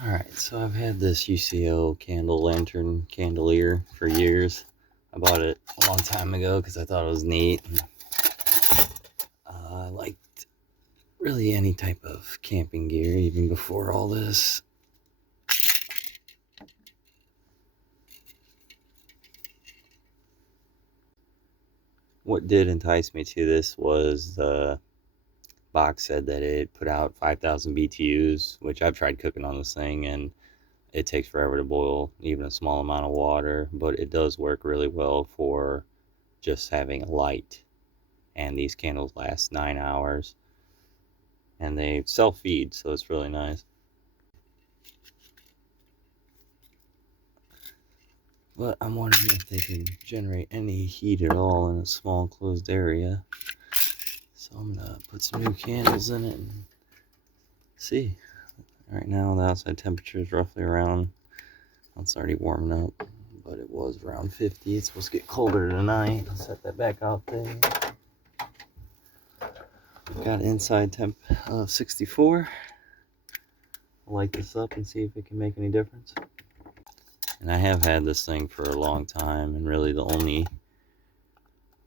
Alright, so I've had this UCO candlelier for years. I bought it a long time ago because I thought it was neat. I liked really any type of camping gear, even before all this. What did entice me to this was the box said that it put out 5,000 BTUs, which I've tried cooking on this thing, and it takes forever to boil even a small amount of water, but it does work really well for just having a light. And these candles last 9 hours, and they self-feed, so it's really nice. But I'm wondering if they could generate any heat at all in a small closed area. So I'm gonna put some new candles in it and see. Right now the outside temperature is roughly around, it's already warming up, but it was around 50. It's supposed to get colder tonight. I'll set that back out there. Got inside temp of 64. I'll light this up and see if it can make any difference. And I have had this thing for a long time, and really the only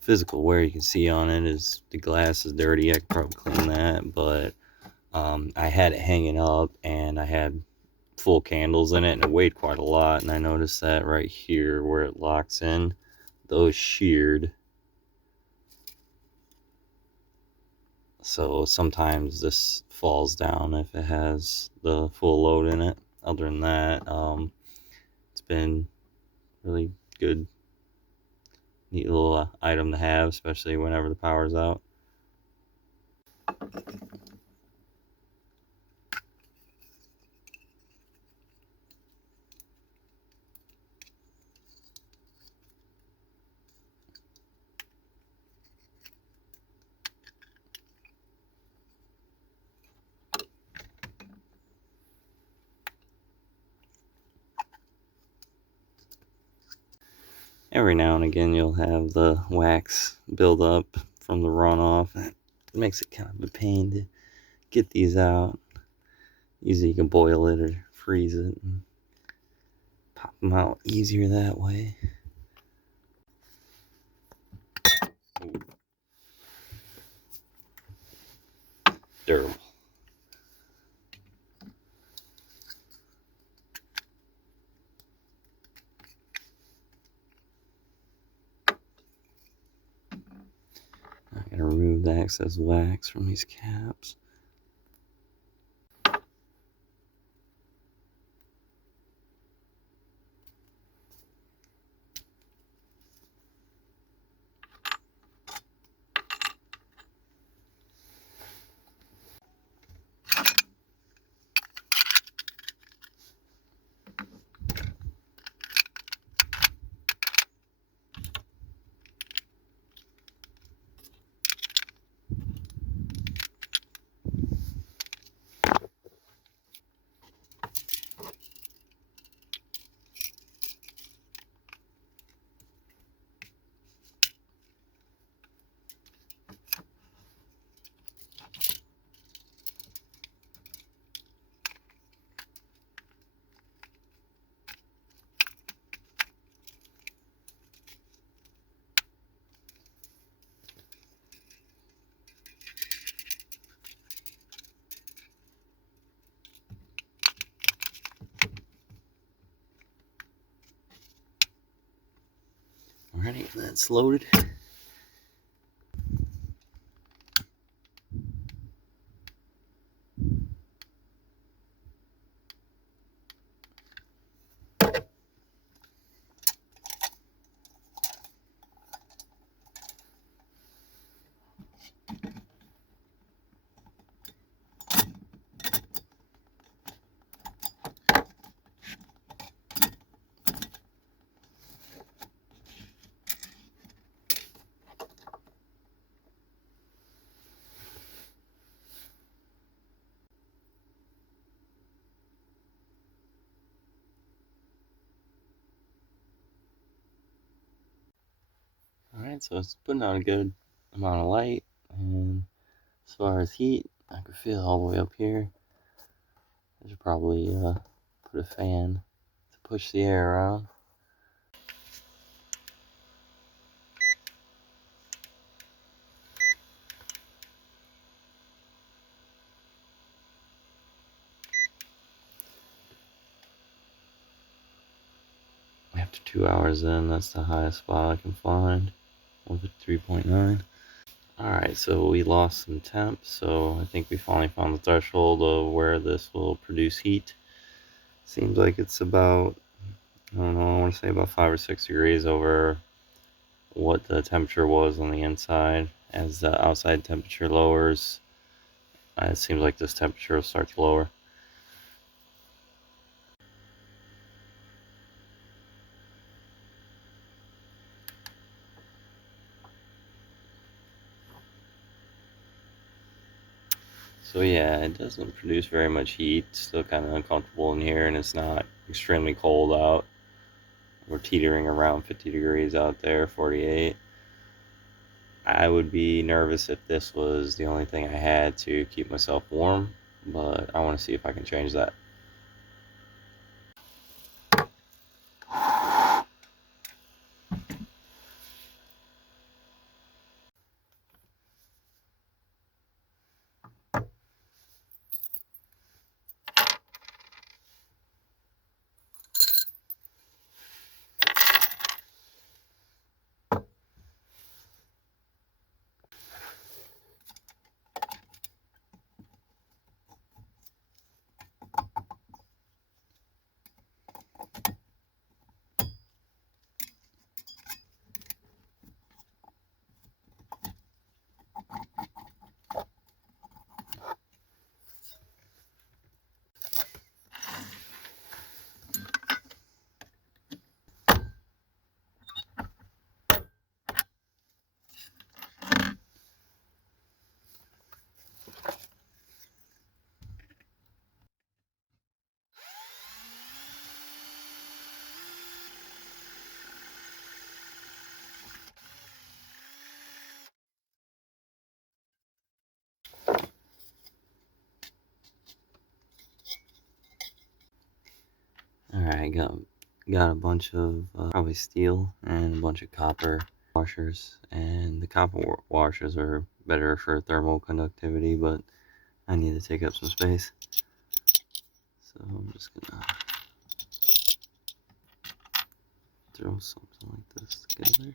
physical wear you can see on it is the glass is dirty. I could probably clean that, but I had it hanging up, and I had full candles in it, and it weighed quite a lot, and I noticed that right here where it locks in, those sheared. So sometimes this falls down if it has the full load in it. Other than that, it's been really good, neat little item to have, especially whenever the power's out. Every now and again you'll have the wax build up from the runoff. It makes it kind of a pain to get these out. Usually you can boil it or freeze it and pop them out easier that way. Ooh. Durable. I gotta remove the excess wax from these caps. Alrighty, that's loaded. Alright, so it's putting out a good amount of light, and as far as heat, I can feel all the way up here. There's probably put a fan to push the air around. After 2 hours in, that's the highest spot I can find with a 3.9. Alright, so we lost some temp, so I think we finally found the threshold of where this will produce heat. Seems like it's about, I don't know, I want to say about 5 or 6 degrees over what the temperature was on the inside. As the outside temperature lowers, it seems like this temperature will start to lower. So yeah, it doesn't produce very much heat. Still kind of uncomfortable in here, and it's not extremely cold out. We're teetering around 50 degrees out there, 48. I would be nervous if this was the only thing I had to keep myself warm, but I want to see if I can change that. Alright, got a bunch of probably steel and a bunch of copper washers, and the copper washers are better for thermal conductivity, but I need to take up some space, so I'm just gonna throw something like this together.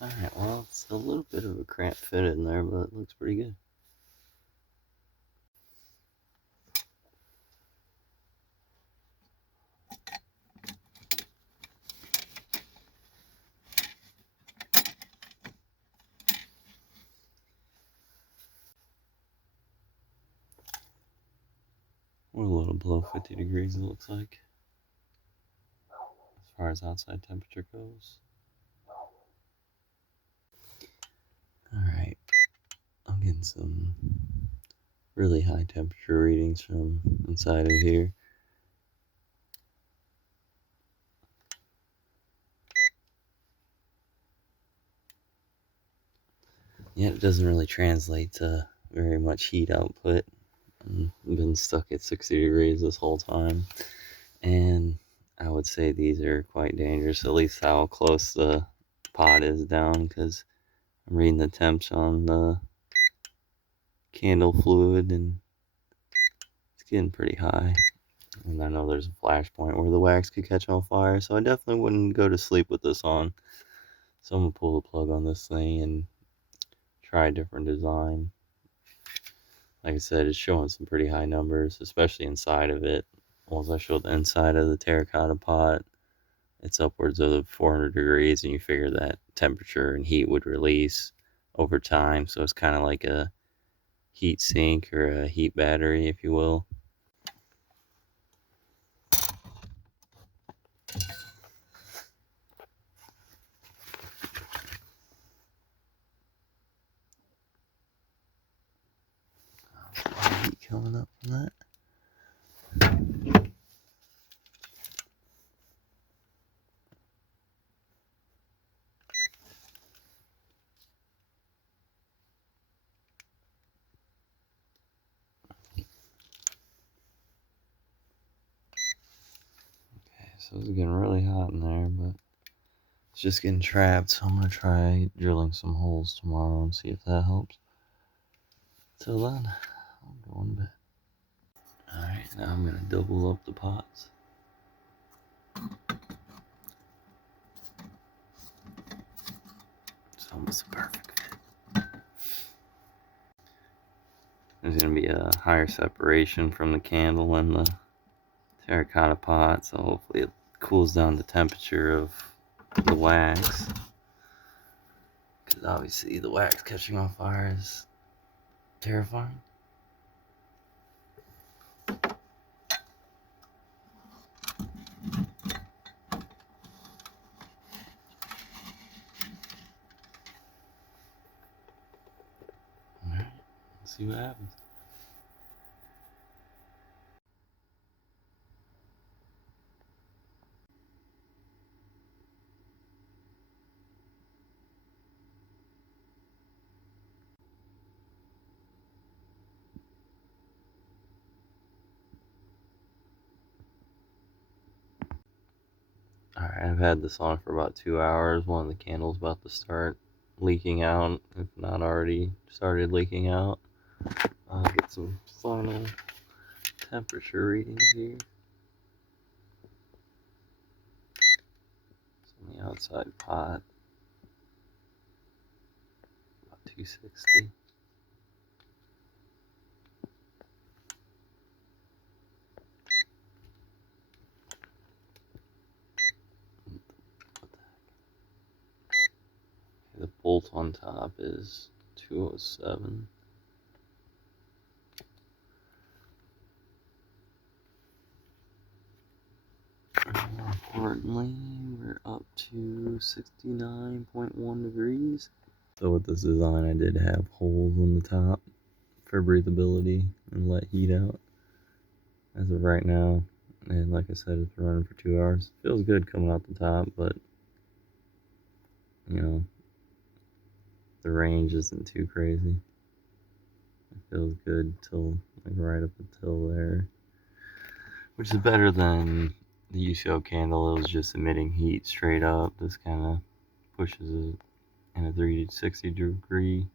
Alright, well, it's a little bit of a cramped fit in there, but it looks pretty good. We're a little below 50 degrees, it looks like, as far as outside temperature goes. Alright, I'm getting some really high temperature readings from inside of here. yet it doesn't really translate to very much heat output. I've been stuck at 60 degrees this whole time, and I would say these are quite dangerous, at least how close the pot is down, because I'm reading the temps on the candle fluid and it's getting pretty high. And I know there's a flash point where the wax could catch on fire, so I definitely wouldn't go to sleep with this on. So I'm gonna pull the plug on this thing and try a different design. Like I said, it's showing some pretty high numbers, especially inside of it. Once I show the inside of the terracotta pot, it's upwards of 400 degrees, and you figure that temperature and heat would release over time. So it's kind of like a heat sink or a heat battery, if you will. Heat coming up from that. Okay, so it's getting really hot in there, but it's just getting trapped, so I'm gonna try drilling some holes tomorrow and see if that helps. Till then, I'm going to bed. Alright, now I'm gonna double up the pots. It's almost a perfect fit. There's gonna be a higher separation from the candle and the terracotta pot, so hopefully it cools down the temperature of the wax. Because obviously the wax catching on fire is terrifying. Alright, let's see what happens. Alright, I've had this on for about 2 hours. One of the candles about to start leaking out, if not already started leaking out. I'll get some final temperature readings here. It's on the outside pot, about 260. The bolt on top is 207. More importantly, we're up to 69.1 degrees. So with this design, I did have holes in the top for breathability and let heat out. As of right now, and like I said, it's been running for 2 hours. Feels good coming out the top, but you know, the range isn't too crazy. It feels good till like right up until there, which is better than the UCO candle. It was just emitting heat straight up. This kind of pushes it in a 360 degree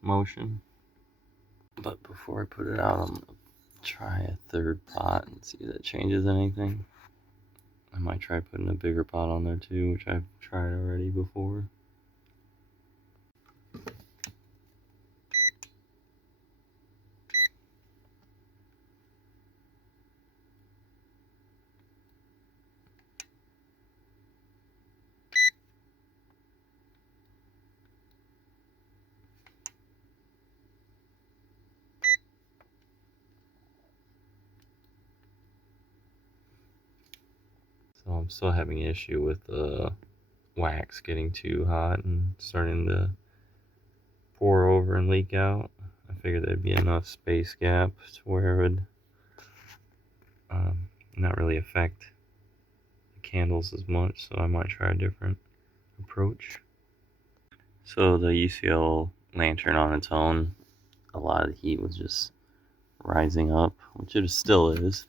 motion. But before I put it out, I'm gonna try a third pot and see if that changes anything. I might try putting a bigger pot on there too, which I've tried already before. So I'm still having an issue with the wax getting too hot and starting to pour over and leak out. I figured there'd be enough space gap to where it would not really affect the candles as much, so I might try a different approach. So the UCL lantern on its own, a lot of the heat was just rising up, which it still is.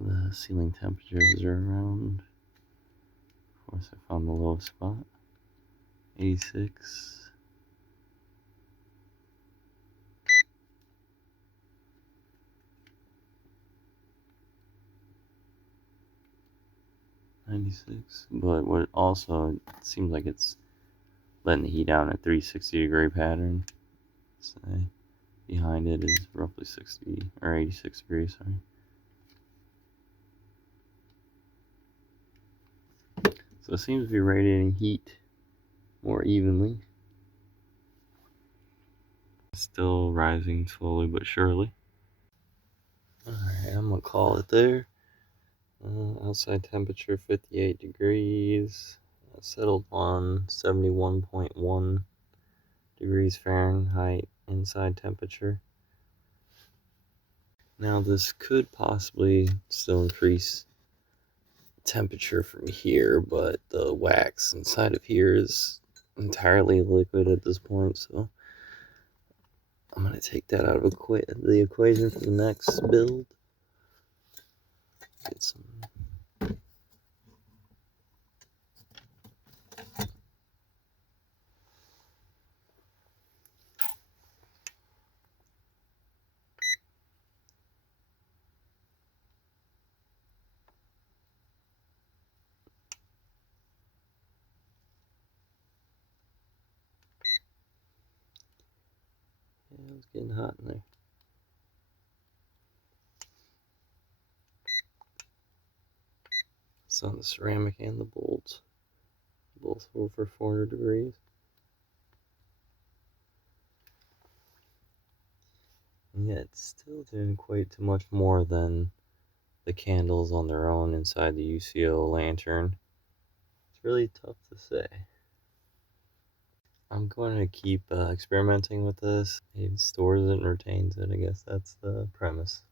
The ceiling temperatures are around, of course I found the lowest spot, 86. 96, but what also, it seems like it's letting the heat down at 360-degree pattern. Say behind it is roughly 60 or 86 degrees, sorry. So it seems to be radiating heat more evenly. Still rising slowly but surely. Alright, I'm gonna call it there. Outside temperature 58 degrees. Settled on 71.1 degrees Fahrenheit inside temperature. Now this could possibly still increase temperature from here, but the wax inside of here is entirely liquid at this point, so I'm going to take that out of the equation for the next build. Get some. Yeah, it's getting hot in there. It's on the ceramic and the bolts. Both over 400 degrees. And yet it's still doing equate to much more than the candles on their own inside the UCO lantern. It's really tough to say. I'm going to keep experimenting with this. It stores it and retains it. I guess that's the premise.